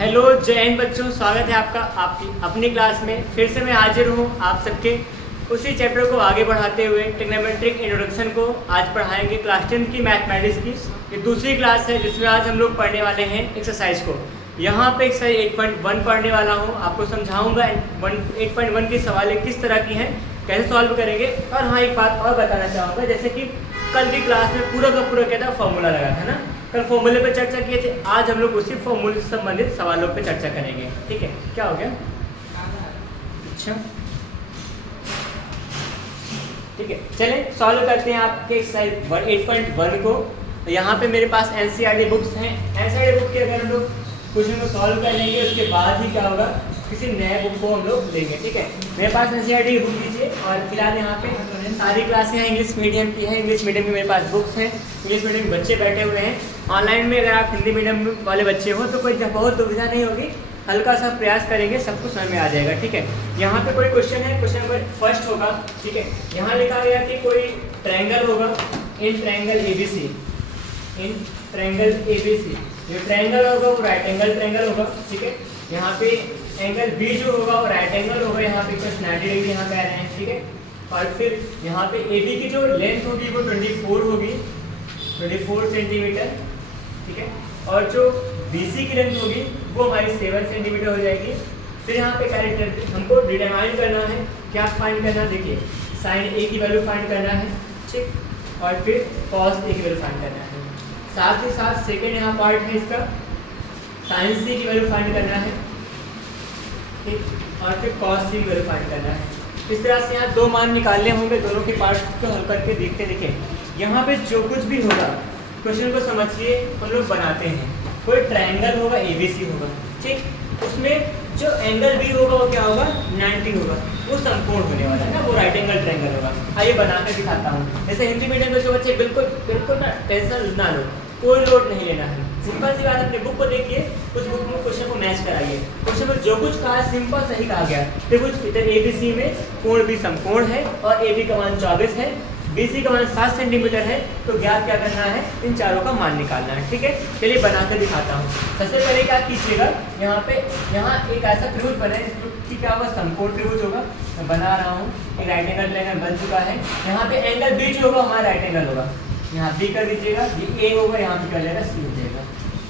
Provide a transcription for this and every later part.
Hello जय हिंद बच्चों, स्वागत है आपका आपकी अपनी क्लास में। फिर से मैं हाजिर हूँ आप सबके उसी चैप्टर को आगे बढ़ाते हुए। ट्रिग्नोमेट्रिक इंट्रोडक्शन को आज पढ़ाएंगे क्लास 10 की मैथमेटिक्स की। ये दूसरी क्लास है जिसमें आज हम लोग पढ़ने वाले हैं एक्सरसाइज को। यहाँ पे एक्सरसाइज 8.1 पढ़ने वाला हूँ, आपको समझाऊंगा 8.1 की सवालें किस तरह की हैं, कैसे सॉल्व करेंगे। और हाँ, एक बात और बताना चाहूँगा, जैसे कि कल की क्लास में पूरा का पूरा क्या था, फॉर्मूला लगा था ना। कल फॉर्मूले पे चर्चा किए थे, आज हम लोग उसी फॉर्मूले से संबंधित सवालों पे चर्चा करेंगे। ठीक है, क्या हो गया? अच्छा ठीक है, चलें सॉल्व करते हैं आपके एक्सरसाइज 8.1 को। यहाँ पे मेरे पास एनसीईआरटी बुक्स हैं। एनसीईआरटी बुक के अगर हम लोग क्वेश्चन को सॉल्व कर लेंगे उसके बाद ही क्या होगा, किसी नए बुक को हम लोग लेंगे। ठीक है, मेरे पास एनसीईआरटी की बुक लीजिए। और फिलहाल यहाँ पे सारी क्लासें हैं इंग्लिश मीडियम की है। इंग्लिश मीडियम की मेरे पास बुक्स हैं। इंग्लिश मीडियम के बच्चे बैठे हुए हैं। ऑनलाइन में अगर आप हिंदी मीडियम वाले बच्चे हो तो कोई बहुत दुविधा नहीं होगी, हल्का सा प्रयास करेंगे सबको समझ में आ जाएगा। ठीक है, यहाँ पे कोई क्वेश्चन है, क्वेश्चन नंबर फर्स्ट होगा। ठीक है, यहाँ लिखा गया कि कोई ट्रायंगल होगा, in triangle ABC, in triangle ABC. जो ट्रायंगल होगा वो राइट एंगल ट्रायंगल होगा। ठीक है, यहाँ पे एंगल बी जो होगा वो राइट एंगल होगा, यहाँ पे कुछ 90 डिग्री यहाँ कह रहे हैं। ठीक है, और फिर यहाँ पे ए बी की जो लेंथ होगी वो 24 होगी, 24 सेंटीमीटर। ठीक है, और जो बी सी की लेंथ होगी वो हमारी 7 सेंटीमीटर हो जाएगी। फिर यहाँ पे कैरेक्टर हमको डिटरमाइन करना है, क्या फाइंड करना है, देखिए साइन ए की वैल्यू फाइंड करना है। ठीक, और फिर कॉस ए की वैल्यू फाइंड करना है। साथ ही साथ सेकेंड यहाँ पार्ट है इसका, साइन सी की वैल्यू फाइंड करना है। ठीक, और फिर कॉस सी की वैल्यू फाइंड करना है। इस तरह से यहाँ दो मान निकालने होंगे, दोनों के पार्ट्स को हल करके देखते देखें। यहाँ पे जो कुछ भी होगा क्वेश्चन को समझिए, हम लोग बनाते हैं। कोई ट्रायंगल होगा, एबीसी होगा। ठीक, उसमें जो एंगल बी होगा वो क्या होगा, 90 होगा। वो समकोण होने वाला है ना, वो राइट एंगल ट्रायंगल होगा। आइए बनाकर दिखाता हूँ। जैसे हिंदी मीडियम के जो बच्चे बिल्कुल ना टेंशन ना लो, कोई लोड नहीं लेना है। सिंपल सी बात, अपने बुक को देखिए, उस बुक में क्वेश्चन को मैच कराइए। क्वेश्चन में जो कुछ कहा है सिंपल सही कहा गया। त्रिभुज इधर एबीसी में कोण भी समकोण है और ए बी का मान 24 है, BC का मान 7 सेंटीमीटर है। तो ज्ञात क्या करना है, इन चारों का मान निकालना है। ठीक है, चलिए बनाकर दिखाता हूँ। सबसे पहले क्या कीजिएगा, यहाँ एक ऐसा त्रिभुज बना है, इसकी क्या होगा, समकोण त्रिभुज होगा। मैं बना रहा हूँ, एक राइट एंगल ट्रायंगल बन चुका है। यहाँ पे एंगल बी जो होगा हमारा राइट एंगल होगा, यहाँ बी कर दीजिएगा, ये ए होगा, यहाँ पे क्या जाएगा, सी हो जाएगा।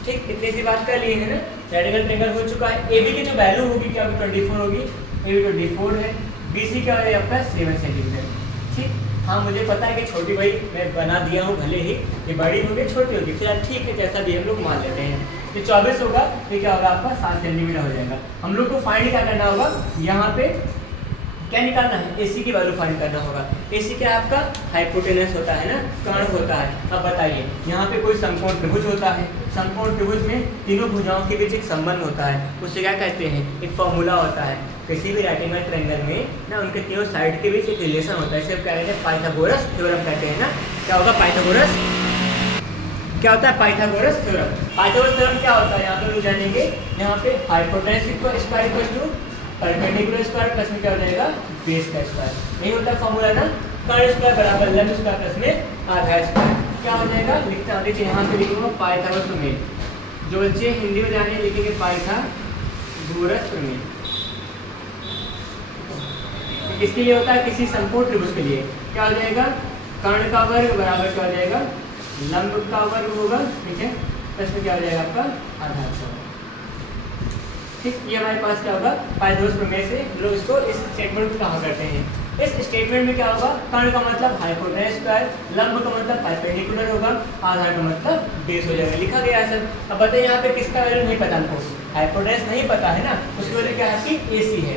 ठीक, इतनी सी बात कर लिए है ना। राइट एंगल ट्रायंगल हो चुका है। ए बी की जो वैल्यू होगी क्या होगी, 24 होगी। ए बी 24 है, BC क्या है आपका 7 सेंटीमीटर। ठीक, हाँ मुझे पता है कि छोटी भाई मैं बना दिया हूँ, भले ही ये बड़ी होगी छोटी होगी, फिर ठीक है जैसा भी हम लोग मान लेते हैं। ये 24 होगा, ये क्या होगा आपका 7 सेंटीमीटर हो जाएगा। हम लोग को फाइंड क्या करना होगा, यहाँ पे क्या निकालना है, AC की वैल्यू फाइंड करना होगा। AC क्या आपका हाइपोटेनस होता है ना, कर्ण होता है। अब बताइए, यहाँ पे कोई समकोण त्रिभुज होता है, समकोण त्रिभुज में तीनों भुजाओं के बीच एक संबंध होता है, उसे क्या कहते हैं, एक फॉर्मूला होता है। किसी भी राइट एंगल ट्रायंगल में ना उनके तीनों साइड के बीच एक रिलेशन होता है, इसे क्या कहते हैं, पाइथागोरस थ्योरम कहते हैं ना। क्या होगा, पाइथागोरस, क्या होता है, पाइथागोरस थ्योरम। पाइथागोरस थ्योरम क्या होता है, यहाँ पे लोग जानेंगे। यहाँ पे hypotenuse square equal to perpendicular square plus में क्या हो जाएगा, बेस का स्क्वायर। यही होता है फॉर्मूला ना, कर्ण स्क्वायर बराबर लंब स्क्वायर प्लस में आधार स्क्वायर। क्या हो जाएगा, लिखता देखिए यहाँ पे लिखूंगा पाइथागोरस प्रमेय। जो बच्चे हिंदी में जाने लिखेंगे पाइथागोरस प्रमेय। किसके लिए होता है, किसी समकोण त्रिभुज के लिए। क्या हो जाएगा, कर्ण का वर्ग बराबर क्या हो जाएगा, लंब का वर्ग होगा। ठीक है, प्लस में क्या हो जाएगा आपका आधार स्क्वायर। ठीक, ये हमारे पास क्या होगा, पाइथागोरस प्रमेय से लोग इसको इस स्टेटमेंट को कहा करते हैं। इस स्टेटमेंट में क्या होगा, कर्ण का मतलब हाइपोटेनस स्क्वायर, लंब का मतलब परपेंडिकुलर होगा, आधार का मतलब बेस हो जाएगा। लिखा गया है सर। अब बताइए यहाँ पे किसका वैल्यू नहीं पता हमको, हाइपोटेनस नहीं पता है ना, उसकी वजह क्या है कि AC है।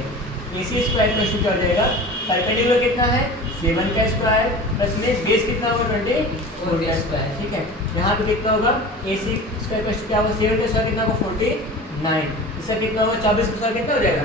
AC स्क्वायर प्लस क्या हो जाएगा, परपेंडिकुलर कितना है 7 का स्क्वायर प्लस में बेस कितना होगा 24 का स्क्वायर। ठीक है, यहाँ पे कितना होगा, AC स्क्वायर प्लस क्या होगा, 7 का स्क्वायर कितना होगा 49, इसका कितना होगा 24 का स्क्वायर कितना हो जाएगा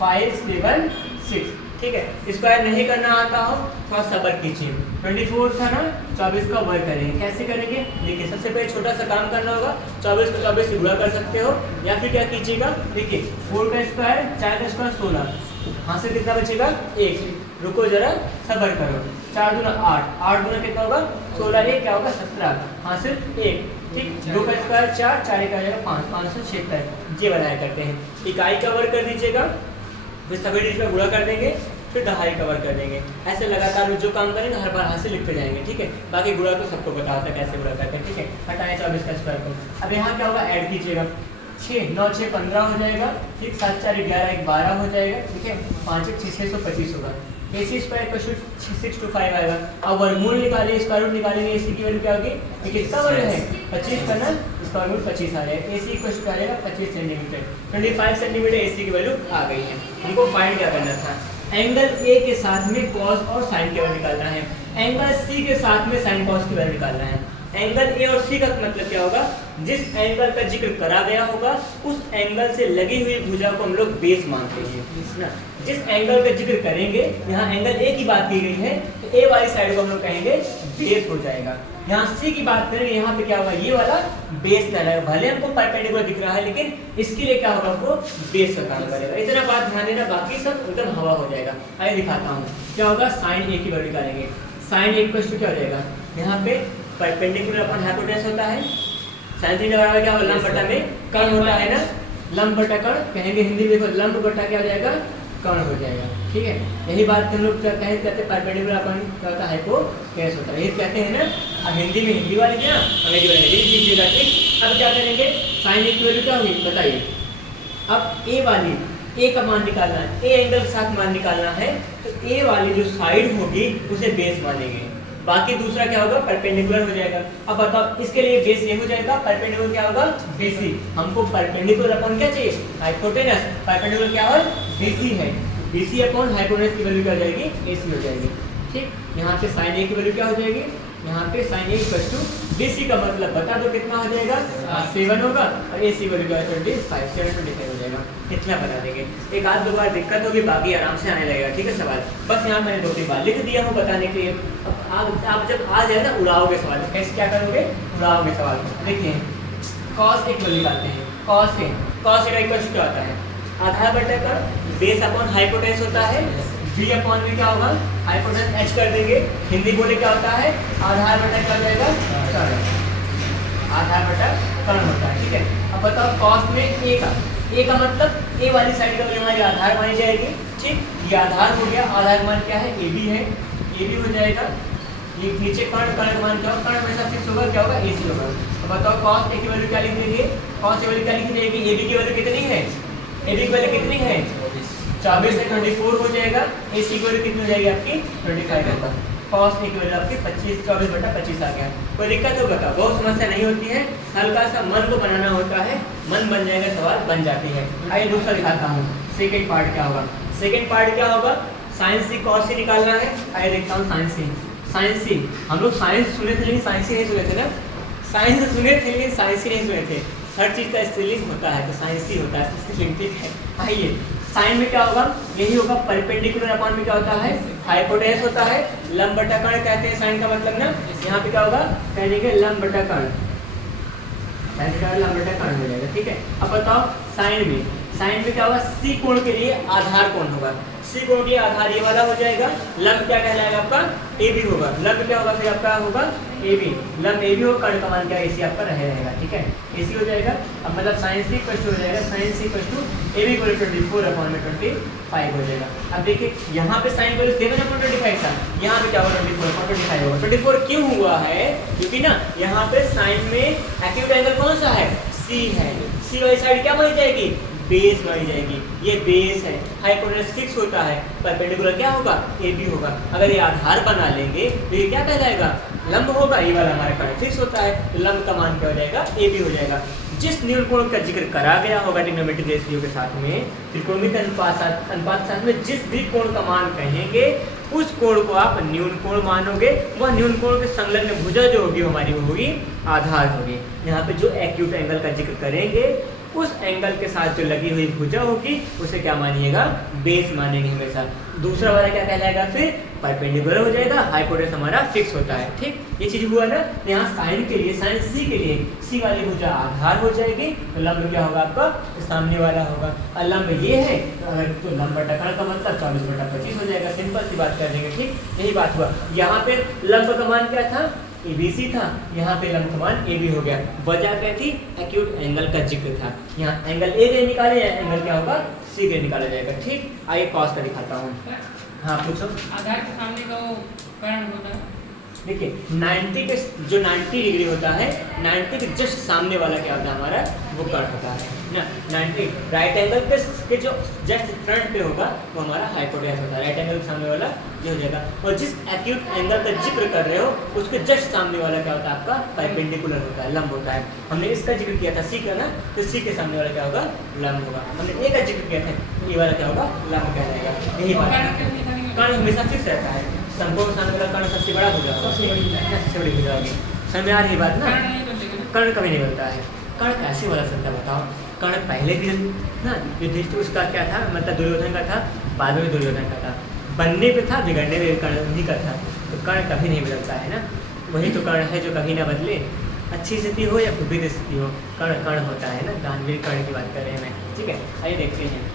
556। ठीक है, स्क्वायर नहीं करना आता हो थोड़ा सब्र कीजिए। 24 था ना, 24 का वर्ग करेंगे। कैसे करेंगे, देखिए सबसे पहले छोटा सा काम करना होगा, 24 को 24 से गुणा कर सकते हो, या फिर क्या कीजिएगा, देखिए 4 का स्क्वायर 4 का स्क्वायर 16, यहाँ से कितना बचेगा 1, रुको जरा सबर करो। 4 दूना 8, 8 दूना कितना होगा 16, एक क्या होगा 17, हासिल 1, ठीक। 2 का स्क्वायर 4, 4 एक आ जाएगा 5, 576। ये बनाया करते हैं। इकाई का वर्ग कर दीजिएगा, फिर सभी डिजिट का गुणा कर देंगे, फिर दहाई कवर कर देंगे। ऐसे लगातार जो काम करेंगे हर बार हाथ से लिखते जाएंगे, ठीक है। बाकी गुणा तो सबको पता होता है कैसे गुणा करते हैं, ठीक है। हटाएं 24 का स्क्वायर को। अब यहाँ क्या होगा, ऐड कीजिएगा, 6 9 6 15 हो जाएगा, ठीक। 7 4 11 1 12 हो जाएगा, ठीक है। 5 1 6 625 होगा। AC स्क्वायर का 625 आएगा। अब वर्गमूल निकालिए, स्क्वायर रूट निकालेंगे, AC की वैल्यू क्या होगी, ये किसका वर्ग है 25 का ना, स्क्वायर रूट 25 आ जाएगा। AC इक्वल टू आ जाएगा 25 सेंटीमीटर, 25 सेंटीमीटर AC की वैल्यू आ गई है। हमको फाइंड क्या करना था, एंगल A के साथ में cos और sin की वैल्यू निकालना है, एंगल C के साथ में sin cos की वैल्यू निकालना है। एंगल A और C का मतलब क्या होगा, जिस एंगल का जिक्र करा गया होगा उस एंगल से लगी हुई भुजा को हम लोग बेस मानते हैं ना। जिस एंगल का जिक्र करेंगे, यहाँ एंगल A की बात की गई है तो A वाली साइड को हम लोग कहेंगे बेस हो जाएगा। यहाँ C की बात करेंगे, यहाँ पे क्या होगा, ये वाला बेस कहलाएगा। भले हमको परपेंडिकुलर दिख रहा है लेकिन इसके लिए क्या होगा, वो बेस का काम करेगा। इतना बात ध्यान देना, बाकी सब एकदम हवा हो जाएगा। आइए दिखाता हूँ क्या होगा। sin A की वैल्यू निकालेंगे, sin A इक्वल टू क्या हो जाएगा, यहाँ पे परपेंडिकुलर अपन हाइपोटेनस होता है, sin थीटा बराबर क्या होगा, लंब बटा में कर्ण होता है ना, लंब बटा कर्ण कहेंगे हिंदी में, देखो लंब बटा क्या हो जाएगा, कर्ण हो जाएगा, ठीक है। यही बात हम लोग क्या कहते हैं, परपेंडिकुलर अपन क्या होता है, हाइपोटेनस होता है, ये कहते हैं ना। अब हिंदी में हिंदी वाली क्या, अंग्रेजी वाली लिख दीजिएगा, ठीक। अब क्या करेंगे, sin A की वैल्यू क्या होगी बताइए। अब A वाली, A का मान निकालना है, A एंगल के साथ मान निकालना है, तो A वाली जो साइड होगी उसे बेस मानेंगे, बाकी दूसरा क्या होगा, परपेंडिकुलर हो जाएगा। अब बताओ इसके लिए बेस ये हो जाएगा, परपेंडिकुलर क्या होगा, BC। हमको परपेंडिकुलर अपॉन क्या चाहिए, हाइपोटेनस। परपेंडिकुलर क्या है, BC है, BC अपॉन हाइपोटेनस की वैल्यू क्या हो जाएगी, AC हो जाएगी, ठीक। यहाँ पे sin A की वैल्यू क्या हो जाएगी, यहाँ पे sin A equal to BC का मतलब बता दो कितना हो जाएगा, 7 होगा, और AC वैल्यू क्या है 25, 725 हो जाएगा। इतना बता देंगे, एक आध दो बार दिक्कत होगी, बाकी आराम से आने लगेगा, ठीक है। सवाल बस यहाँ मैंने 2-3 बार लिख दिया हूँ बताने के लिए। अब आप जब आ जाए ना, उड़ाओगे सवाल, तो कैसे क्या करोगे, उड़ाओगे सवाल। देखिए cos एक वैल्यू निकालते हैं, cos A इक्वल टू क्या होता है, आधार बटा कर्ण, बेस अपॉन हाइपोटेनस होता है, V अपॉन में क्या होगा, हाइपोटेनस H कर देंगे, हिंदी बोले क्या होता है, आधार बटा क्या हो जाएगा, कर्ण, आधार बटा कर्ण होता है, ठीक है। अब बताओ cos में A का मतलब A वाली साइड का हमारी आधार मानी जाएगी, ठीक। ये आधार हो गया, आधार मान क्या है, AB है, AB हो जाएगा। ये नीचे कर्ण, कर्ण का मान क्या होगा, कर्ण हमेशा फिक्स होगा, क्या होगा, AC होगा। तो बताओ cos A की वैल्यू क्या लिख देंगे, cos A वैल्यू क्या लिखी जाएगी, AB की वैल्यू कितनी है, AB की वैल्यू कितनी है 24 से 24 हो जाएगा, AC की वैल्यू कितनी हो जाएगी आपकी 25 होगा। cos A की वैल्यू आपकी 25, 24 बटा 25 आ गया। कोई दिक्कत हो बताओ, बहुत समस्या नहीं होती है, हल्का सा मन को बनाना होता है, मन बन जाएगा सवाल बन जाती है। आइए दूसरा दिखाता हूँ, सेकंड पार्ट क्या होगा। सेकंड पार्ट क्या होगा, sin C cos C निकालना है। आइए देखता हूँ sin C हम लोग साइंस सुने थे लेकिन साइंस नहीं सुने थे ना, साइंस सुने थे लेकिन साइंस नहीं सुने थे। हर चीज़ का स्पेलिंग होता है तो साइंस ही होता है, ठीक है। आइए साइन में क्या होगा, यही होगा, परपेंडिकुलर अपॉन में क्या होता है, हाइपोटेनस होता है, लंब बटा कर्ण कहते हैं साइन का मतलब ना। यहाँ पे क्या होगा, कह देंगे लंब बटा कर्ण, लंब बटा कर्ण हो जाएगा, ठीक है। अब बताओ साइन में क्या होगा, सी कोण के लिए आधार कोण होगा, सी कोण के आधार ये वाला हो जाएगा। लंब क्या कहलाएगा आपका, ए बी होगा। लंब क्या होगा फिर आपका होगा ए बी, लंब ए बी हो, कर्ण का मान क्या एसी आपका रहेगा, ठीक है, एसी हो जाएगा। अब मतलब साइन सी इक्वल टू हो जाएगा, sine C equal to A B equal 24/25 हो जाएगा। अब देखिए यहाँ पे साइन वैल्यू 7/25 था, यहाँ पे क्या होगा 24/25 होगा। 24 क्यों हुआ है, क्योंकि ना यहाँ पे साइन में एक्यूट एंगल कौन सा है, सी है, सी वाली साइड क्या बनी जाएगी, बेस बनी जाएगी, ये बेस है, हाइपोटेनस फिक्स होता है, परपेंडिकुलर क्या होगा, ए बी होगा। अगर ये आधार बना लेंगे तो ये क्या कहलाएगा, लंब होगा, ये वाला हमारे पास फिक्स होता है, तो लंब का मान क्या हो जाएगा, ए बी हो जाएगा। जिस न्यून कोण का जिक्र करा गया होगा ट्रिग्नोमेट्रिक रेशियो के साथ में, त्रिकोणमिति अनुपात के साथ में जिस भी कोण का मान कहेंगे उस कोण को आप न्यून कोण मानोगे। वह न्यून कोण के संलग्न भुजा जो होगी हमारी वो होगी आधार होगी। यहाँ पे जो एक्यूट एंगल का जिक्र करेंगे उस एंगल के साथ जो लगी हुई भुजा होगी उसे क्या मानिएगा, बेस मानेंगे हमेशा। दूसरा वाला क्या कहलाएगा, फिर परपेंडिकुलर हो जाएगा, हाइपोटेनस हमारा फिक्स होता है। ठीक, ये चीज हुआ ना। यहाँ साइन के लिए, साइन सी के लिए सी वाली भुजा आधार हो जाएगी, तो लंब क्या होगा आपका, तो सामने वाला होगा। और लंब ये है तो अगर तो लंब बटा कर्ण का मतलब 24/25 हो जाएगा। सिंपल सी बात कर देंगे। ठीक, यही बात हुआ। यहाँ पे लंब का मान क्या था, ABC था, यहाँ पे लंब का मान AB हो गया। वजह क्या थी, एक्यूट एंगल का जिक्र था। यहाँ एंगल A के निकाले, एंगल क्या होगा, C के निकाला जाएगा। ठीक, आइए कॉस का दिखाता हूँ। हाँ पूछो। आधार के सामने का वो कर्ण होता है, देखिए 90 के जो 90 डिग्री होता है, 90 के जस्ट सामने वाला क्या होता है हमारा, वो कर्ण होता है ना। 90 राइट एंगल के जो जस्ट फ्रंट पे होगा वो हमारा हाइपोटेनस होता है। राइट एंगल के सामने वाला ये हो जाएगा। और जिस एक्यूट एंगल का जिक्र कर रहे हो उसके जस्ट सामने वाला क्या होता है आपका, परपेंडिकुलर होता है, लंब होता है। हमने इसका जिक्र किया था सी का ना, तो सी के सामने वाला क्या होगा, लंब होगा। हमने ए का जिक्र किया था, ये वाला क्या होगा, लंब कहलाएगा। यही बात, कर्ण हमेशा फिक्स रहता है। संपूर्ण सामने वाला कर्ण सबसे बड़ा हो जाएगा, सबसे बड़ी हो जाएगी। समझ में आ रही बात ना, कर्ण कभी नहीं बनता है। कर्ण कैसे वाला सकता बताओ, कर्ण पहले भी ना युधिष्ठिर उसका क्या था, मतलब दुर्योधन का था, बाद में दुर्योधन का था। बनने पे था, बिगड़ने में कर्ण नहीं का था। तो कर्ण कभी नहीं बदलता है ना, वही तो कर्ण है जो कभी ना बदले। अच्छी स्थिति हो या कुछ भी स्थिति हो, कर्ण कर्ण होता है ना। गांधीवीर कर्ण की बात कर रहे हैं मैं। ठीक है, आइए देखते हैं।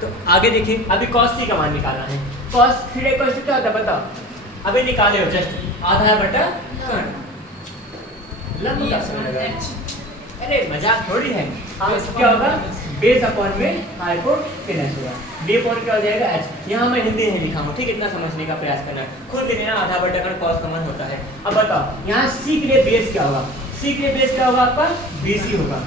तो आगे देखिए, अभी cos c का मान निकालना है। cos थीटा इक्वल टू क्या होता है बताओ, अभी निकाले हो जस्ट आधार बटा कर्ण, लंब का समीकरण। अरे मजाक थोड़ी है। हाँ, क्या होगा, बेस अपॉन में हाइपोटेनस होगा, b अपॉन क्या हो जाएगा h। यहाँ मैं हिंदी नहीं लिखा हूँ, ठीक, इतना समझने का प्रयास करना, खुद लिख लेना। आधा बटा कर्ण cos का मान होता है। अब बताओ यहाँ c के लिए बेस क्या होगा, c के लिए बेस क्या होगा आपका, BC होगा।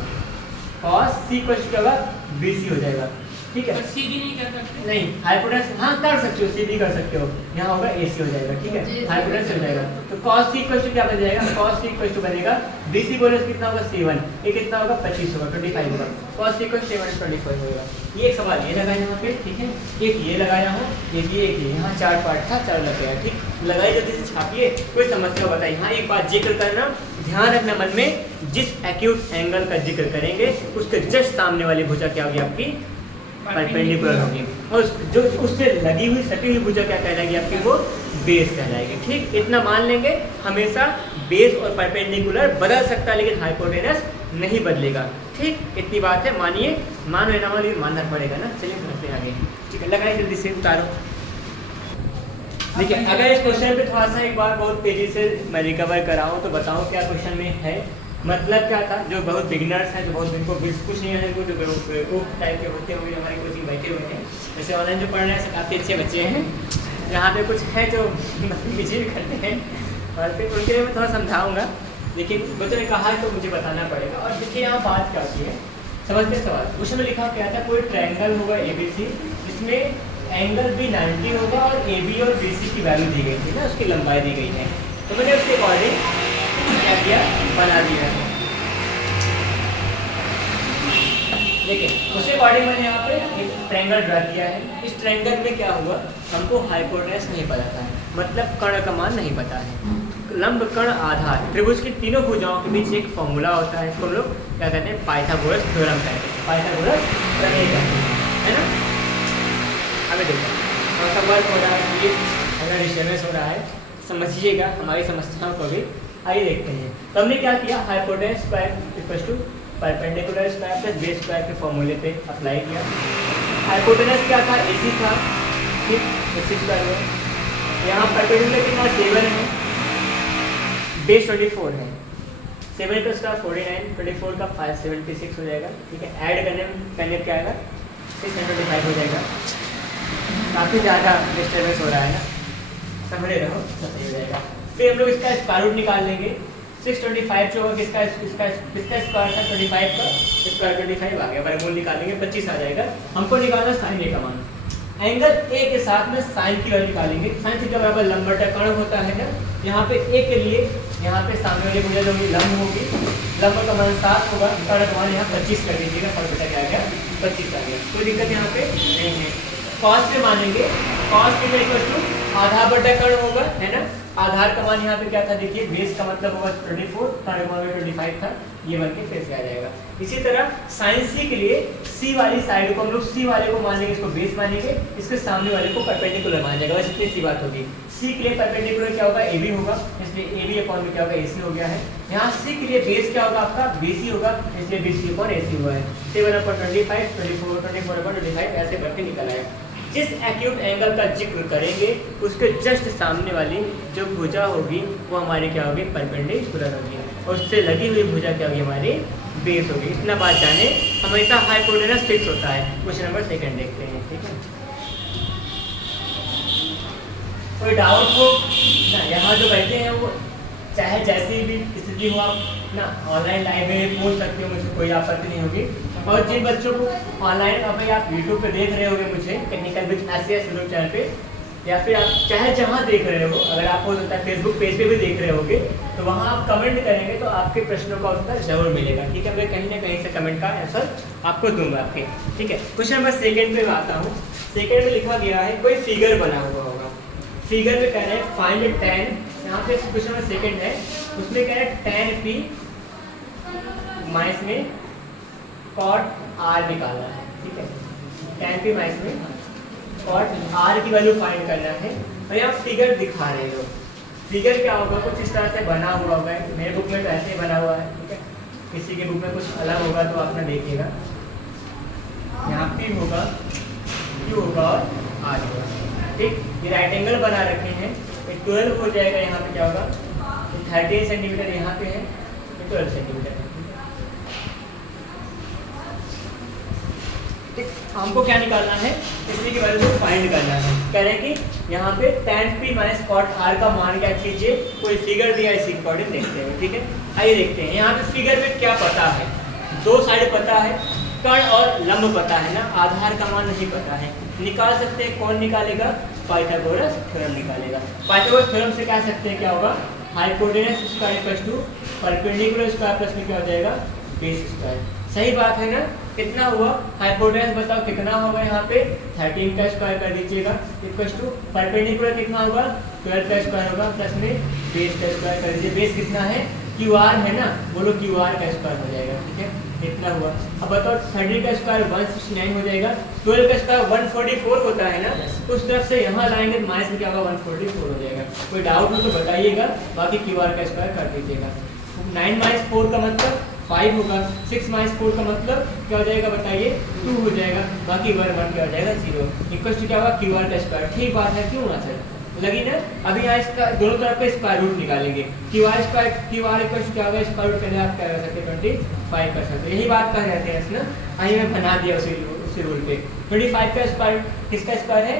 cos c इक्वल क्या होगा, BC हो जाएगा। ठीक है, सी भी नहीं कर सकते, नहीं हाइपोटेनस हाँ कर सकते हो, सी भी कर सकते हो। यहाँ होगा AC हो जाएगा। ठीक है, हाइपोटेनस हो जाएगा। तो cos c इक्वल टू क्या बन जाएगा, cos c इक्वल टू बनेगा BC बोनस कितना होगा 7, ये कितना होगा 25 होगा, 25 होगा। cos c इक्वल 7/25 होगा। ये एक सवाल ये लगाया यहाँ पे, ठीक है, एक ये लगाया हूँ, एक ये यहाँ 4 पार्ट था, 4 लग गया। ठीक, लगाई जल्दी से छापिए, कोई समस्या बताइए। हाँ एक बात जिक्र करना, ध्यान रखना मन में, जिस एक्यूट एंगल का जिक्र करेंगे उसके जस्ट सामने वाली भुजा क्या होगी आपकी, परपेंडिकुलर होगी। और जो उससे लगी हुई सटी हुई भुजा क्या कहलाएगी आपकी, वो बेस कहलाएगी। ठीक, इतना मान लेंगे। हमेशा बेस और परपेंडिकुलर बदल सकता है लेकिन हाइपोटेनस नहीं बदलेगा। ठीक, इतनी बात है, मानिए। मान लेना वाली मानना पड़ेगा ना। चलिए समझते हैं आगे। ठीक है, लगाइए जल्दी से, उतारो। देखिए अगर इस क्वेश्चन पे थोड़ा सा एक बार बहुत तेजी से मैं रिकवर कराऊँ तो बताऊँ क्या क्वेश्चन में है, मतलब क्या था। जो बहुत बिगिनर्स हैं, जो बहुत जिनको कुछ नहीं है, जो बेवकूफ़ टाइप के होते हुए हमारी कोचिंग बैठे हुए हैं, जैसे ऑनलाइन जो पढ़ रहे हैं काफ़ी अच्छे बच्चे हैं, यहाँ पे कुछ है जो बदतमीजी भी करते हैं, और फिर उनके लिए मैं थोड़ा समझाऊँगा, लेकिन बच्चों ने कहा है तो मुझे बताना पड़ेगा। और देखिए यहाँ बात क्या होती है, समझते सवाल। उसमें लिखा क्या था, कोई ट्रायंगल होगा ABC, जिसमें एंगल भी 90 होगा और AB और BC की वैल्यू दी गई थी ना, उसकी लंबाई दी गई है। तो मैंने उसके अकॉर्डिंग क्या किया, बना दिया है। देखिए उसके अकॉर्डिंग मैंने यहाँ पे एक ट्रायंगल ड्रा किया है। इस ट्रायंगल में क्या हुआ, हमको हाइपोटेनस नहीं पता था, मतलब कर्ण का मान नहीं पता है। लंब कर्ण आधार त्रिभुज की तीनों भुजाओं के बीच एक फॉर्मूला होता है, इसको हम लोग क्या कहते हैं, पाइथागोरस थ्योरम कहते हैं, पाइथागोरस प्रमेय कहते हैं, है ना। हमें देखो थोड़ा सा वर्क हो रहा है, ये अगर डिस्टर्बेंस हो रहा है समझिएगा हमारी समस्याओं को भी। आइए देखते हैं। तो हमने क्या किया, hypotenuse square equal to perpendicular square plus base square के फॉर्मूले पे अप्लाई किया। हाइपोटेनस क्या था, AC था, ठीक, AC स्क्वायर हुआ। यहाँ परपेंडिकुलर कितना 7 है, बेस 24 है, 7 का स्क्वायर 49, 24 का 576 हो जाएगा। ठीक है, ऐड करने क्या आएगा 625 हो जाएगा। काफ़ी ज़्यादा डिस्टर्बेंस हो रहा है ना, समझे रहो, सही हो जाएगा। फिर हम लोग इसका स्क्वायर रूट निकाल लेंगे। 625 जो होगा किसका स्क्वायर था 25 का, स्क्वायर 25 आ गया, वर्गमूल निकालेंगे 25 आ जाएगा। हमको निकालना साइन ए का मान। एंगल ए के साथ में साइन की वैल्यू निकालेंगे। साइन थीटा बराबर लंब बटा कर्ण होता है ना। यहाँ पे ए के लिए यहाँ पे सामने वाली भुजा जो होगी लंब होगी, लंब का मान 7 होगा, कर्ण का मान यहाँ 25 कर दीजिएगा, फर्क बटा क्या आ गया 25 आ गया। कोई दिक्कत यहाँ पे नहीं है। कॉस पे मानेंगे, कॉस थीटा इक्वल टू आधा बटा कर्ण होगा, है ना। आधार का मान यहाँ पे क्या था देखिए, बेस का मतलब होगा 24, कर्ण का मान 25 था, ये बन के फिर से आ जाएगा। इसी तरह साइन सी के लिए सी वाली साइड को हम लोग सी वाले को मान लेंगे, इसको बेस मानेंगे, इसके सामने वाले को परपेंडिकुलर मान जाएगा, बस इतनी सी बात होगी। सी के लिए परपेंडिकुलर क्या होगा, ए बी होगा, इसलिए ए बी अपॉन में क्या होगा, ए सी हो गया है। यहाँ सी के लिए बेस क्या होगा आपका, बी सी होगा, इसलिए बी सी अपॉन ए सी हुआ है। 7/25, 24, 24/25 ऐसे करके निकल आया। जिस एक्यूट एंगल का जिक्र करेंगे उसके जस्ट सामने वाली जो भुजा होगी वो हमारी क्या होगी, परपेंडिकुलर होगी, और उससे लगी हुई भुजा क्या होगी, हमारी बेस होगी। इतना बात जाने, हमेशा हाइपोटेनस फिक्स होता है। क्वेश्चन नंबर 2 देखते हैं, ठीक है। कोई डाउट हो ना, यहाँ जो बैठे हैं वो चाहे जैसी भी स्थिति हो आप ना ऑनलाइन लाइव में पूछ सकते हो, मुझे कोई आपत्ति नहीं होगी। और जिन बच्चों को ऑनलाइन अभी आप यूट्यूब पे देख रहे होगे मुझे technical with SS YouTube channel पे, या फिर आप चाहे जहाँ देख रहे हो, अगर आप हो सकता है फेसबुक पेज पे भी देख रहे होगे, तो वहाँ आप कमेंट करेंगे तो आपके प्रश्नों का उत्तर जरूर मिलेगा, ठीक है। मैं कहीं ना कहीं से कमेंट का आंसर आपको दूंगा आपके, ठीक है। क्वेश्चन नंबर 2 पे आता हूँ। 2 में लिखा गया है कोई फिगर बना हुआ होगा, फिगर में कह रहे हैं फाइंड tan, यहाँ पे क्वेश्चन नंबर 2 है, उसमें कह रहे हैं tan p माइनस में cot r निकालना है, ठीक है। tan p माइनस में cot r की वैल्यू फाइंड करना है, और यहाँ फिगर दिखा रहे हो। फिगर क्या होगा, कुछ इस तरह से बना हुआ होगा, मेरे बुक में तो ऐसे ही बना हुआ है, ठीक है। किसी के बुक में कुछ अलग होगा तो आप ना देखिएगा। यहाँ p होगा, q होगा और r होगा, ठीक। ये राइट एंगल बना रखे हैं, 12 हो जाएगा, यहाँ पे क्या होगा, 13 सेंटीमीटर यहाँ पे है, 12 सेंटीमीटर है, ठीक। हमको क्या निकालना है, इसी की वैल्यू को फाइंड करना है। कह रहे हैं कि यहाँ पे tan p minus cot r का मान क्या कीजिए, कोई फिगर दिया, इसी अकॉर्डिंग देखते हैं, ठीक है। आइए देखते हैं, यहाँ पे फिगर में क्या पता है, 2 साइड पता है, कर्ण और लंब पता है ना, आधार का मान नहीं पता है। निकाल सकते हैं, कौन निकालेगा, पाइथागोरस थ्योरम निकालेगा। पाइथागोरस थ्योरम से कह सकते हैं क्या होगा, hypotenuse square equals to perpendicular square plus में क्या हो जाएगा, बेस स्क्वायर। सही बात है ना। कितना हुआ, हाइपोटेनस बताओ कितना होगा, यहाँ पे 13 का स्क्वायर कर दीजिएगा, इक्वल्स टू परपेंडिकुलर कितना होगा, 12 का स्क्वायर होगा, प्लस में बेस का स्क्वायर कर दीजिए। बेस कितना है, QR है ना, बोलो QR का स्क्वायर हो जाएगा, ठीक है। इतना हुआ। अब बताओ 30 का स्क्वायर 169 हो जाएगा, 12 का स्क्वायर 144 होता है ना, तो उस तरफ से यहाँ लाएंगे माइनस में क्या होगा, 144 हो जाएगा। कोई डाउट हो तो बताइएगा, बाकी QR का स्क्वायर कर दीजिएगा। 9 माइनस 4 का मतलब 5 होगा, 6 माइनस 4 का मतलब क्या हो जाएगा बताइए, 2 हो जाएगा, बाकी 1 क्या हो जाएगा, 0। इक्वल टू क्या होगा, QR का स्क्वायर। ठीक बात है, क्यों ना सर, लगी ना। अभी यहाँ इसका दोनों तरफ का स्क्वायर रूट निकालेंगे, QR इक्वल टू क्या होगा, स्क्वायर रूट करने आप क्या कर सकते हैं, 25 कर सकते हैं। यही बात कर रहे थे ना, आइए मैं बना दिया उसी रूल पे। 25 का स्क्वायर किसका स्क्वायर है,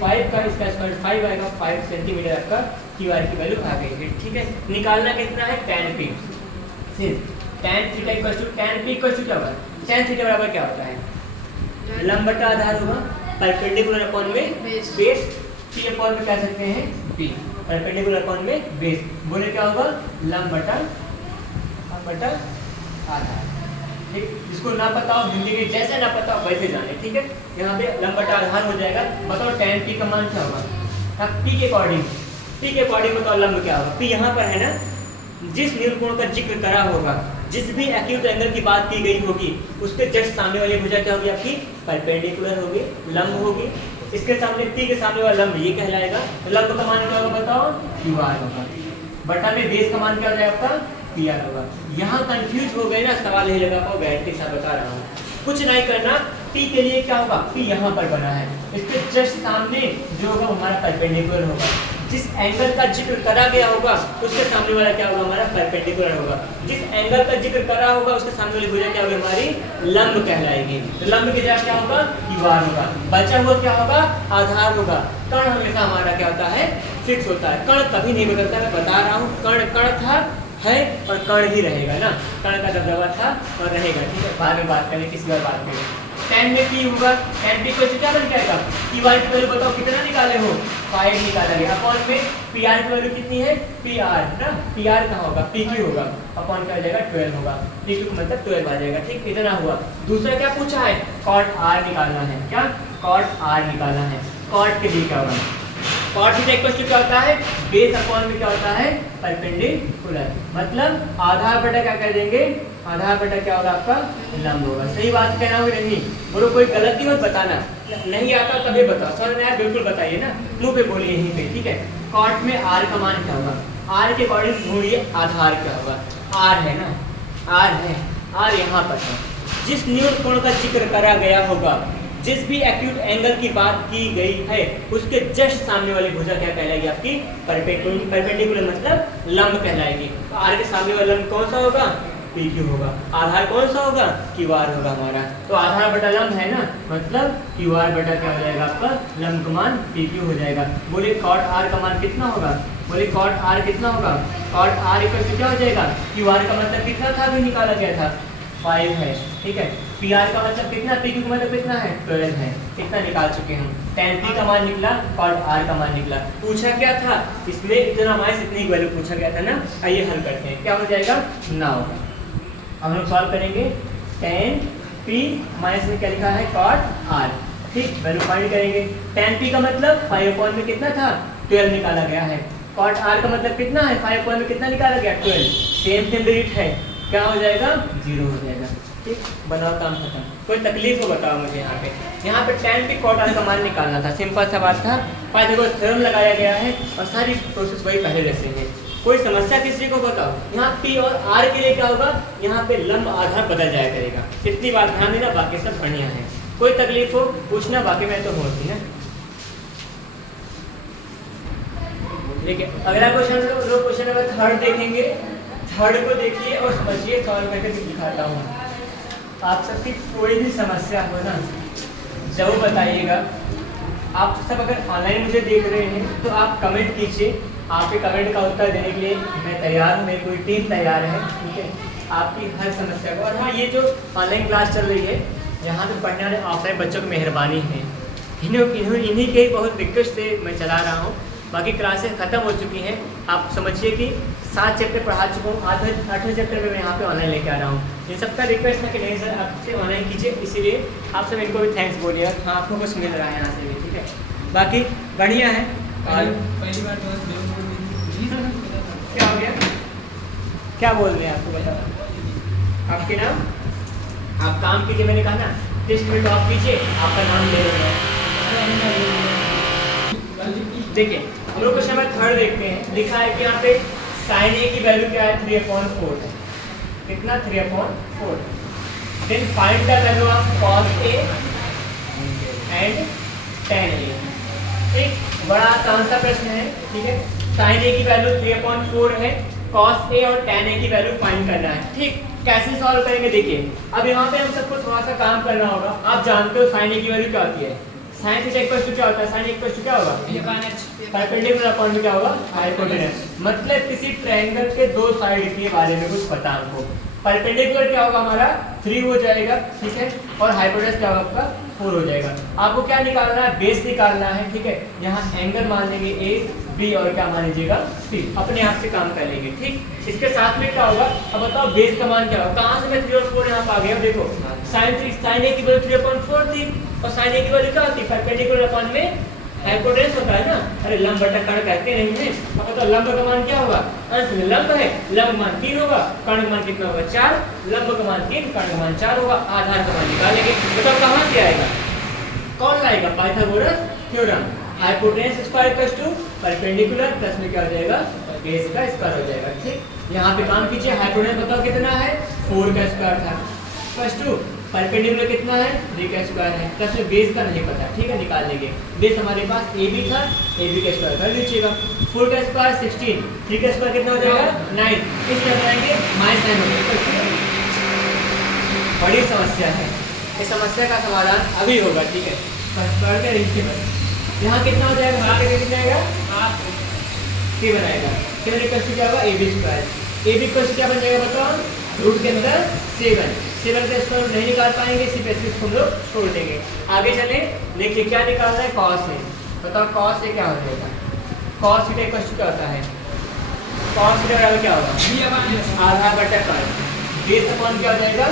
5 का, इसका स्क्वायर 5 आएगा, 5 सेंटीमीटर आपका QR की वैल्यू आ गई है, ठीक है। निकालना कितना है, tan p। tan theta equal to tan p equal to क्या होगा, tan थीटा बराबर क्या होता है, लंब बटा आधार होगा, परपेंडिकुलर अपॉन में बेस, p अपॉन में कह सकते हैं p, परपेंडिकुलर अपॉन में बेस, बोले क्या होगा, लंब बटा आधार। ठीक, जिसको ना पता हो हिंदी में जैसे ना पता हो वैसे जाने, ठीक है। यहाँ पे लंब बटा आधार हो जाएगा। बताओ tan p का मान क्या होगा, अब p के अकॉर्डिंग बताओ लंब क्या होगा। p यहाँ पर है ना, जिस निरूपण का जिक्र करा होगा, जिस भी एक्यूट एंगल की बात की गई होगी, उसके जस्ट सामने वाली भुजा क्या होगी आपकी, परपेंडिकुलर होगी, लंब होगी। इसके सामने p के सामने वाला लंब ये कहलाएगा। लंब का मान क्या होगा बताओ, QR होगा, बटा में बेस का मान क्या हो जाएगा आपका, PR होगा। यहाँ कंफ्यूज हो गए ना, सवाल नहीं लगा पाओ, गारंटी से बता रहा हूँ। कुछ नहीं करना, p के लिए क्या होगा, p यहाँ पर बना है, इसके जस्ट सामने जो होगा हमारा परपेंडिकुलर होगा। जिस एंगल का जिक्र करा गया होगा उसके सामने वाला क्या होगा, हमारा परपेंडिकुलर होगा। जिस एंगल का जिक्र करा होगा उसके सामने वाली भुजा क्या होगी, हमारी लंब कहलाएगी। तो लंब की जगह क्या होगा, QR होगा। बचा हुआ क्या होगा, आधार होगा। कर्ण हमेशा हमारा क्या होता है, फिक्स होता है। कर्ण कभी नहीं बदलता, मैं बता रहा हूँ। कर्ण था, है और कर्ण ही रहेगा ना, कर्ण का दबदबा था और रहेगा, ठीक है। बाद में बात करें, किसी और बात करें। tan में p होगा, tan p को क्या बन जाएगा, QR की वैल्यू बताओ कितना निकाले हो, 5 निकाला गया। अपॉन में PR की वैल्यू कितनी है, PR ना, PR कहाँ होगा, PQ होगा, अपॉन क्या हो जाएगा 12 होगा, PQ का मतलब 12 आ जाएगा। ठीक, इतना हुआ। दूसरा क्या पूछा है, cot R निकालना है। क्या, cot R निकालना है। cot के लिए क्या होगा, कॉट थीटा इक्वल टू क्या होता है, बेस अपॉन में क्या होता है, परपेंडिकुलर। मतलब आधार बटा क्या कर देंगे, आधार बटा क्या होगा आपका लंब होगा। सही बात कहना होगी नहीं, बोलो कोई गलती मत बताना, नहीं आता तभी बताओ, समझ में आया बिल्कुल बताइए ना, मुंह पे बोलिए यहीं पे, ठीक है। कॉट में आर का मान क्या होगा, आर के अकॉर्डिंग ढूंढिए आधार क्या होगा, आर है ना, आर है, आर यहाँ पर है। जिस न्यून कोण का जिक्र करा गया होगा, जिस भी एक्यूट एंगल की बात की गई है, उसके जस्ट सामने वाली भुजा क्या कहलाएगी आपकी, परपेंडिकुलर मतलब लंब कहलाएगी। तो आर के सामने वाला लंब कौन सा होगा, पी क्यू होगा। आधार कौन सा होगा, क्यू आर होगा हमारा। तो आधार बटा लंब है ना, मतलब क्यू आर बटा क्या हो जाएगा आपका, लंब का मान पी क्यू हो जाएगा। बोले कॉट आर का मान कितना होगा, बोले कॉट आर कितना होगा, कॉट आर इक्वल टू क्या हो जाएगा, क्यू आर का मतलब कितना था अभी निकाला गया था 5 है, ठीक है। पी आर का मतलब कितना, पी क्यू का मतलब कितना है 12 है, कितना निकाल चुके हम, tan p का मान निकला, कॉट आर का मान निकला। पूछा क्या था इसमें, इतना माइनस इतनी वैल्यू पूछा गया था ना। आइए हल करते हैं, क्या हो जाएगा 9। अब हम लोग सॉल्व करेंगे, tan p माइनस में क्या लिखा है कॉट आर, ठीक, वैल्यू फाइंड करेंगे। tan p का मतलब 5 में कितना था 12 निकाला गया है, कॉट आर का मतलब कितना है 5 में कितना निकाला गया 12, सेम डिजिट है, क्या हो जाएगा 0 हो जाएगा, ठीक। बनाओ काम खत्म। कोई तकलीफ हो बताओ मुझे यहाँ पे tan p कॉट आर का मान निकालना था, सिंपल सा बात था। पाइथागोरस थ्योरम लगाया गया है और सारी प्रोसेस वही पहले जैसे है। कोई समस्या किसी को बताओ, यहाँ p और r के लिए क्या होगा, यहाँ पे लंब आधार बदल जाया करेगा, इतनी बात ध्यान देना, बाकी सब बढ़िया है। कोई तकलीफ हो पूछना, बाकी में तो होती है। देखिए अगला क्वेश्चन, लोग क्वेश्चन नंबर 3 देखेंगे। 3 को देखिए और समझिए, सॉल्व करके दिखाता हूँ। आप सबकी कोई भी समस्या हो ना जरूर बताइएगा। आप सब अगर ऑनलाइन मुझे देख रहे हैं तो आप कमेंट कीजिए, आपके कमेंट का उत्तर देने के लिए मैं तैयार हूँ, मेरी पूरी टीम तैयार है, ठीक है, आपकी हर समस्या को। और हाँ, ये जो ऑनलाइन क्लास चल रही है, यहाँ पे पढ़ने वाले ऑफलाइन बच्चों की मेहरबानी है, इन्हीं के बहुत रिक्वेस्ट से मैं चला रहा हूँ। बाकी क्लासेस ख़त्म हो चुकी हैं, आप समझिए कि 7 चैप्टर पढ़ा चुका हूँ, 8वें चैप्टर में मैं यहाँ पे ऑनलाइन लेके आ रहा हूँ। इन सबका रिक्वेस्ट है कि नहीं सर आपसे ऑनलाइन कीजिए, इसीलिए आप सब इनको भी थैंक्स बोलिएगा। हाँ, आपको कुछ मिल रहा है यहाँ से भी, ठीक है, बाकी बढ़िया है। और पहली बार क्या हो गया, क्या बोल रहे हैं आपको बताओ, आपके नाम, आप काम कीजिए, मैंने कहा ना टेस्ट में टॉप कीजिए, आपका नाम ले रहे हैं। देखिए हम लोग क्वेश्चन नंबर 3 देखते हैं। लिखा है कि यहाँ पे साइन ए की वैल्यू क्या है 3/4 है, कितना 3/4। Then find the value of cos a and tan a। ठीक, बड़ा आसान सा प्रश्न है, ठीक है। साइन ए की वैल्यू 3/4 है, cos a और tan a की वैल्यू फाइंड करना है, ठीक। कैसे सॉल्व करेंगे, देखिए अब यहाँ पे हम सबको थोड़ा सा काम करना होगा। आप जानते हो साइन ए की वैल्यू क्या होती है, साइन थीटा इक्वल टू क्या होता है, साइन इक्वल टू क्या होगा, परपेंडिकुलर अपॉन में क्या होगा हाइपोटेनस। मतलब किसी ट्रायंगल के दो साइड के बारे में कुछ पता हमको। परपेंडिकुलर क्या होगा हमारा 3 हो जाएगा, ठीक है, और हाइपोटेनस क्या होगा आपका 4 हो जाएगा। आपको क्या निकालना है, बेस निकालना है, ठीक है। यहाँ एंगल मान लेंगे ए बी और क्या मान लीजिएगा सी, अपने आप से काम कर लेंगे, ठीक। इसके साथ में क्या होगा, अब बताओ बेस का मान क्या होगा, कहाँ से मैं 3 और 4 यहाँ पे आ गया, देखो साइन ए की वैल्यू 3/4 थी और साइन ए की वैल्यू क्या होती है, परपेंडिकुलर अपॉन में हाइपोटेनस होता है ना। अरे लंब बटा कर्ण कहते नहीं है। अब तो लंब का मान क्या होगा, अंश में लंब है, लंब मान 3 होगा, कर्ण का मान कितना होगा 4, लंब का मान 3, कर्ण का मान 4 होगा। आधार का मान निकालेंगे, बताओ कहाँ से आएगा, कौन लाएगा, Pythagoras theorem. Hypotenuse square equals to perpendicular plus में क्या हो जाएगा बेस का स्क्वायर हो जाएगा, ठीक। यहाँ पे काम कीजिए, हाइपोटेनस बताओ कितना है 4 का स्क्वायर था, इक्वल्स टू परपेंडिकुलर कितना है 3 का स्क्वायर है, प्लस में बेस का नहीं पता, ठीक है, निकाल लेंगे। बेस हमारे पास ए बी था, ए बी का स्क्वायर कर लीजिएगा। 4 का स्क्वायर 16, 3 का स्क्वायर कितना हो जाएगा 9, इस तरह बनाएंगे -9 हो जाएगा। बड़ी समस्या है, इस समस्या का समाधान अभी होगा, ठीक है, पढ़ के रखिए बस। यहाँ कितना हो जाएगा, यहाँ पे कितना आएगा 3 बनाएगा, 7 इक्वल टू क्या होगा A B square, A B equal to क्या बन जाएगा बताओ, रूट के अंदर 7 का स्क्वायर नहीं निकाल पाएंगे, सिर्फ ऐसे हम लोग छोड़ देंगे। आगे चले, देखिए क्या निकालना है cos है, बताओ cos से क्या हो जाएगा, cos थीटा इक्वल टू क्या होता है, cos थीटा बराबर क्या होगा आधा बटा कर्ण, बेस अपॉन क्या हो जाएगा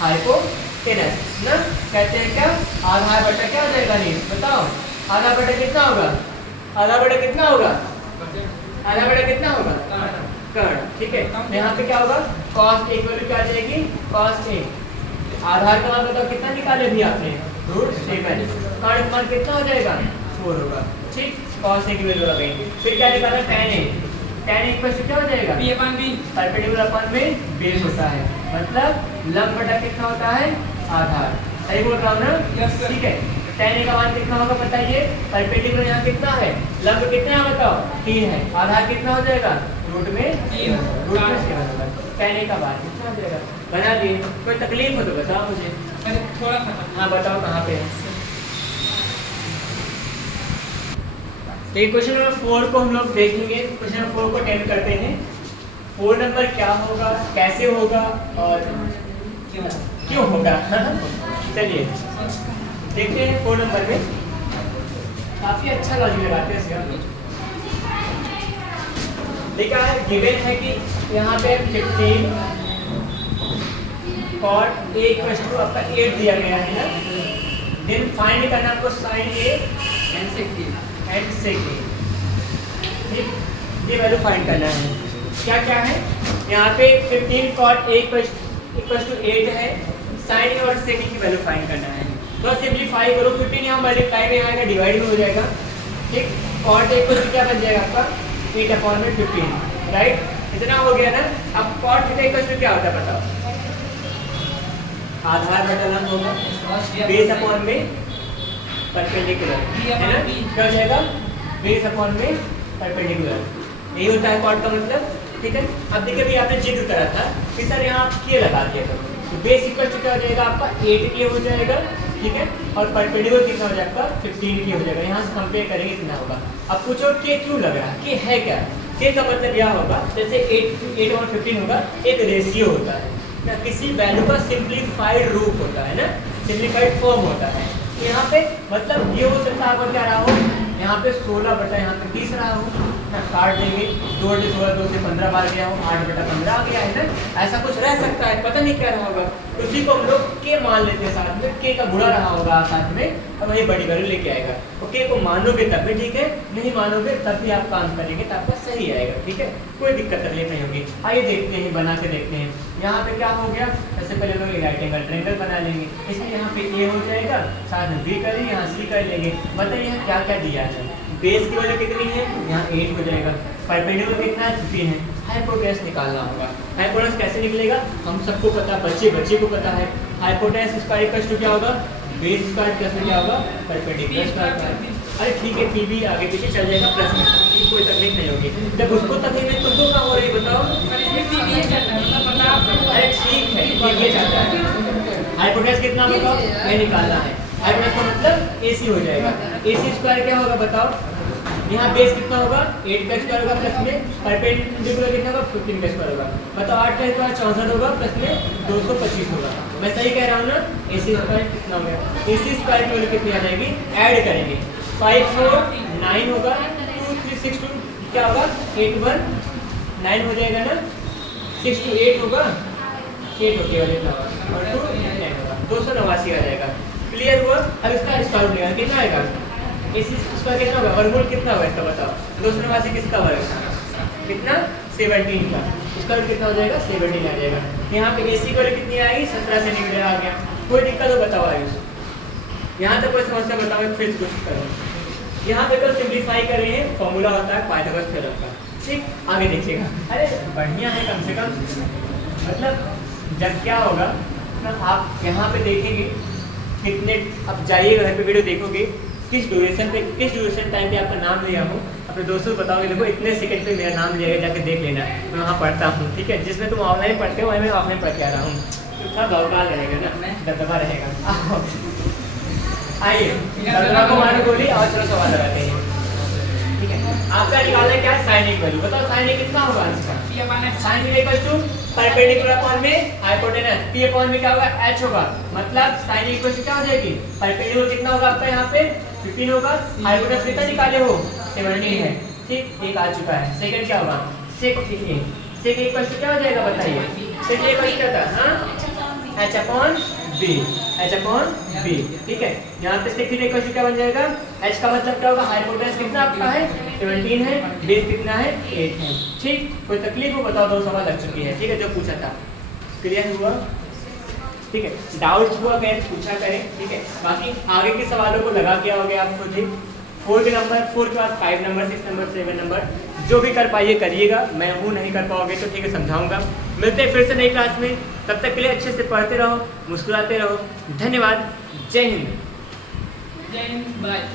हाइपोटेनस ना, कहते हैं क्या आधा बटा क्या हो जाएगा, नहीं बताओ आधा बटा कितना होगा आधा बटा कितना होगा, आधा बटा कितना होगा कर्ण, ठीक है। तो यहाँ पे क्या होगा cos a वैल्यू क्या आ जाएगी cos a, आधार का मान बताओ कितना निकाले भी आपने √7, कर्ण का मान कितना हो जाएगा 4 होगा, ठीक। cos a की वैल्यू लगाएंगे, फिर क्या निकाला tan a, tan a equal to क्या हो जाएगा b/b, परपेंडिकुलर अपन में बेस होता है, मतलब लंब बटा कितना होता है आधार, सही बोल रहा हूँ ना, Yes, sir. ठीक है। tan a का मान कितना होगा बताइए, परपेंडिकुलर यहाँ कितना है, लंब कितना है बताओ 3 है, आधार कितना हो जाएगा रूट में 7 होगा, tan a का मान कितना हो जाएगा, बना दिए। कोई तकलीफ हो तो बताओ मुझे। अरे थोड़ा सा हाँ बताओ कहाँ पे है। तो क्वेश्चन नंबर 4 को हम लोग देखेंगे, क्वेश्चन नंबर 4 को अटेम्प्ट करते हैं। 4 नंबर क्या होगा, कैसे होगा और क्यों होगा चलिए देखते हैं। 4 नंबर में काफी अच्छा लॉजिक लगाते हैं इसका। देखा है गिवन है कि यहाँ पे 15 cot a इक्वल टू आपका 8 दिया गया है ना, देन फाइंड करना आपको sin a एंड से एंड sec a, ठीक, ये वैल्यू फाइंड करना है। क्या क्या है यहाँ पे 15 cot a इक्वल टू 8 है, sin a और sec a की वैल्यू फाइंड करना है। तो सिंपलीफाई करो, 15 यहाँ मल्टीप्लाई में आएगा, डिवाइड में हो जाएगा, ठीक। cot a इक्वल टू क्या बन जाएगा आपका 8/15, राइट, इतना हो गया ना। अब cot थीटा इक्वल टू क्या होता है बताओ, आधार बटा लंब होगा, बेस अपॉन में परपेंडिकुलर है ना, क्या हो जाएगा बेस अपॉन में परपेंडिकुलर, यही होता है cot का मतलब, ठीक है। अब देखिए अभी आपने जिक्र करा था कि सर यहाँ आप के लगा दिया करो, तो बेस इक्वल टू क्या हो जाएगा आपका 8 के हो जाएगा, ठीक है, और परपेंडिकुलर कितना हो जाएगा आपका 15 के हो जाएगा। यहाँ से कंपेयर करेंगे कितना होगा। अब पूछो के क्यों लग रहा है, के है क्या, के का मतलब यह होगा जैसे 8 और 15 होगा, एक रेशियो होता है ना, किसी वैल्यू का सिंप्लीफाइड रूप होता है ना, सिंप्लीफाइड फॉर्म होता है। तो यहाँ पे मतलब ये हो सकता है आपका क्या रहा हो, यहाँ पे 16 बटा यहाँ पे 30 रहा हो ना, काट देंगे 2 से 16 2 से 15 बार गया हो, 8/15 आ गया है ना, ऐसा कुछ रह सकता है, पता नहीं क्या रहा होगा। उसी को हम लोग के मान लेते हैं साथ में, के का गुणा रहा होगा साथ में, तो वही बड़ी वैल्यू लेके आएगा। ओके को मानोगे तब भी ठीक है, नहीं मानोगे तब भी आप काम करेंगे तो आपका सही आएगा, ठीक है, कोई दिक्कत तकलीफ नहीं होगी। आइए देखते हैं, बना के देखते हैं। यहाँ पे क्या हो गया, सबसे पहले लोग राइट एंगल ट्रायंगल बना लेंगे, इसमें यहाँ पे ए हो जाएगा, साथ में बी करेंगे, यहाँ सी कर लेंगे। मतलब यहाँ क्या क्या दिया है, बेस की वैल्यू कितनी है, यहाँ 8 हो जाएगा, परपेंडिकुलर कितना है 15 है, हाइपोटेनस निकालना होगा। हाइपोटेनस कैसे निकलेगा, हम सबको पता, बच्चे को पता है, हाइपोटेनस स्क्वायर इक्वल टू क्या होगा, बेस स्क्वायर प्लस में क्या होगा परपेंडिकुलर स्क्वायर। अरे ठीक है, पी भी आगे पीछे चल जाएगा, प्लस में कोई तकलीफ नहीं होगी। जब उसको तकलीफ है तुमको क्या हो रही है बताओ, अरे ठीक है ये जाता है। हाइपोटेनस कितना बताओ, ये निकालना है। हाइपोटेनस का मतलब AC हो जाएगा, AC स्क्वायर क्या होगा बताओ, यहाँ बेस कितना होगा 8 का स्क्वायर होगा, प्लस में परपेंडिकुलर कितना होगा 15 का स्क्वायर होगा, बताओ 8 का स्क्वायर 64 होगा, प्लस में 225 होगा। मैं सही कह रहा हूँ ना, AC स्क्वायर कितना हो गया, AC स्क्वायर की वैल्यू कितनी आ जाएगी, ऐड करेंगे 5 4 9 होगा, 2 3 6 2 क्या होगा 8 1 9 हो जाएगा ना, 6 2 8 होगा, 8 होके वाले का और 2 9 होगा, 289 आ जाएगा। क्लियर हुआ। अब इसका स्क्वायर रूट लेगा कितना आएगा, AC स्क्वायर कितना होगा, वर्गमूल कितना होगा इसका बताओ, 289 किसका वर्ग कितना 17 का, इसका रूट कितना हो जाएगा 17 आ जाएगा। यहाँ पे AC की वैल्यू कितनी आएगी 17 सेंटीमीटर आ गया। कोई दिक्कत हो बताओ आयुष, यहाँ तक कोई समस्या बताओ, फिर कुछ करो। यहाँ पे तो सिंप्लीफाई कर रहे हैं, फॉर्मूला होता है पाइथागोरस थ्योरम का, ठीक, आगे देखिएगा। अरे बढ़िया है, कम से कम मतलब जब क्या होगा ना, आप यहाँ पे देखेंगे कितने, अब जाइएगा घर पे वीडियो देखोगे, किस ड्यूरेशन टाइम पे आपका नाम लिया हो, अपने दोस्तों को बताओगे देखो इतने सेकंड पे मेरा नाम लिया, जाके देख लेना, मैं वहाँ पढ़ता हूँ, ठीक है। जिसमें तुम ऑनलाइन पढ़ते हो वहीं मैं ऑफलाइन पढ़ के आ रहा हूँ, तो थोड़ा गौरकाल रहेगा ना, दबदबा रहेगा। आइए दबदबा को मारो गोली और चलो सवाल लगाते हैं, ठीक है। आपका निकालना क्या है, साइन ए वैल्यू बताओ, साइन ए कितना होगा इसका, sine A equal to perpendicular upon में हाइपोटेनस, पी अपॉन में क्या होगा h होगा, मतलब साइन ए इक्वल टू क्या हो जाएगी, परपेंडिकुलर कितना होगा आपका यहाँ पे 15 होगा, हाइपोटेनस कितना निकाले हो 17 है, ठीक, एक आ चुका है। सेकंड क्या होगा sec a, sec a equal to क्या हो जाएगा बताइए, sec a इक्वल टू क्या था, हाँ h अपॉन b, h/b, ठीक है। यहाँ पे sec थीटा इक्वल टू क्या बन जाएगा, h का मतलब क्या होगा, हाइपोटेनस कितना आपका है 17 है, बेस कितना है 8 है, ठीक। कोई तकलीफ हो बताओ, 2 सवाल लग चुकी है, ठीक है, जो पूछा था क्लियर हुआ, ठीक है। डाउट्स हुआ करें पूछा करें, ठीक है। बाकी आगे के सवालों को लगा के आओगे आप खुद ही, 4 के बाद 5 नंबर, 6 नंबर, 7 नंबर जो भी कर पाइए करिएगा, मैं हूँ, नहीं कर पाओगे तो ठीक है समझाऊंगा। मिलते हैं फिर से नई क्लास में, तब तक के लिए अच्छे से पढ़ते रहो, मुस्कुराते रहो। धन्यवाद, जय हिंद। जय हिंद, बाय।